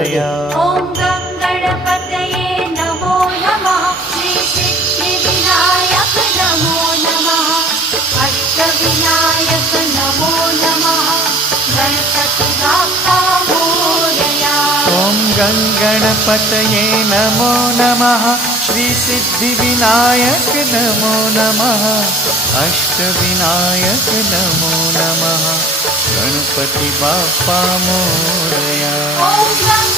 मोरया। ॐ गणपतये नमो नमः। श्री सिद्धिविनायक नमो नमः। अष्टविनायक नमो नमः। गणपति बाप्पा मोरया। ॐ गणपतये नमो नमः। श्री सिद्धिविनायक नमो नमः। अष्टविनायक नमो नमः। गणपति बाप्पा मोरया। ॐ